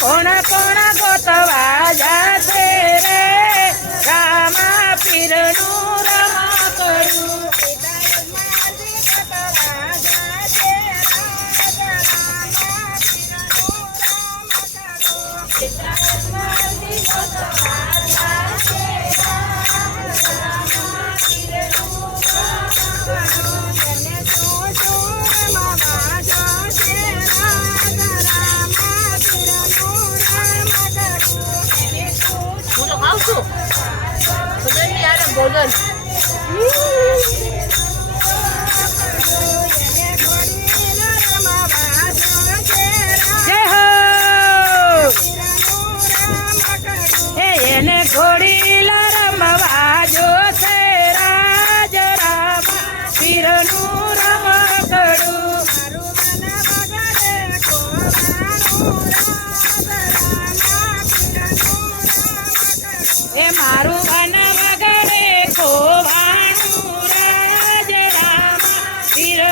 કોણ કોણ ગોતવા જાશે રે? Rama પીરનું Bố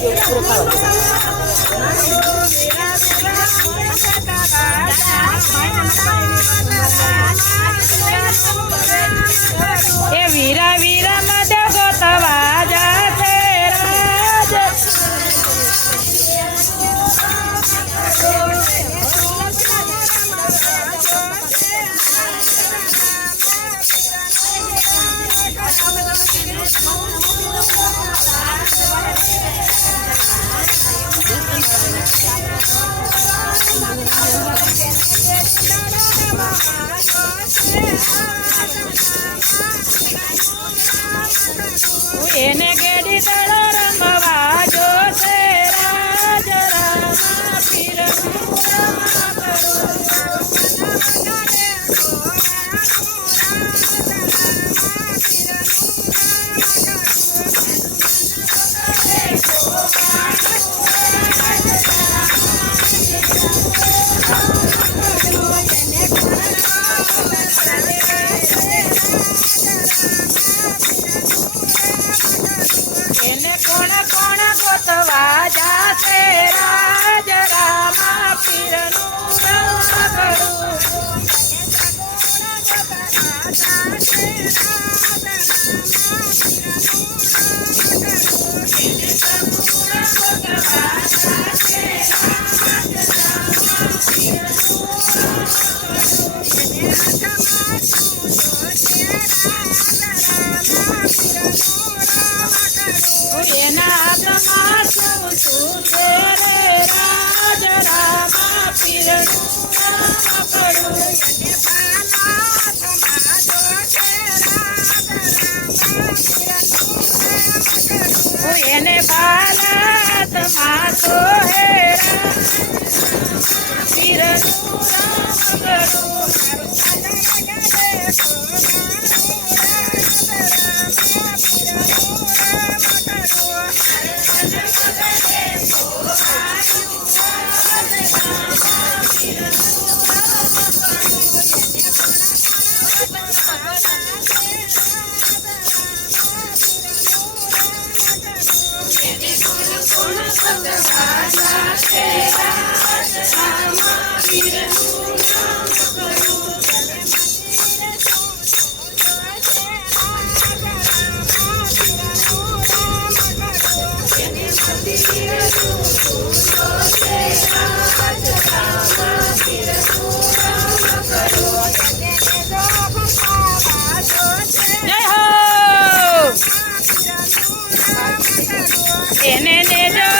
이게속 을, ಏನೆಗೆ Thank you. માતો હે પીરનું રામ ગરું હર. સદા ગાલે Tienen ellos.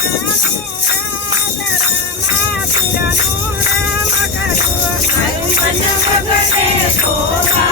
Thank you.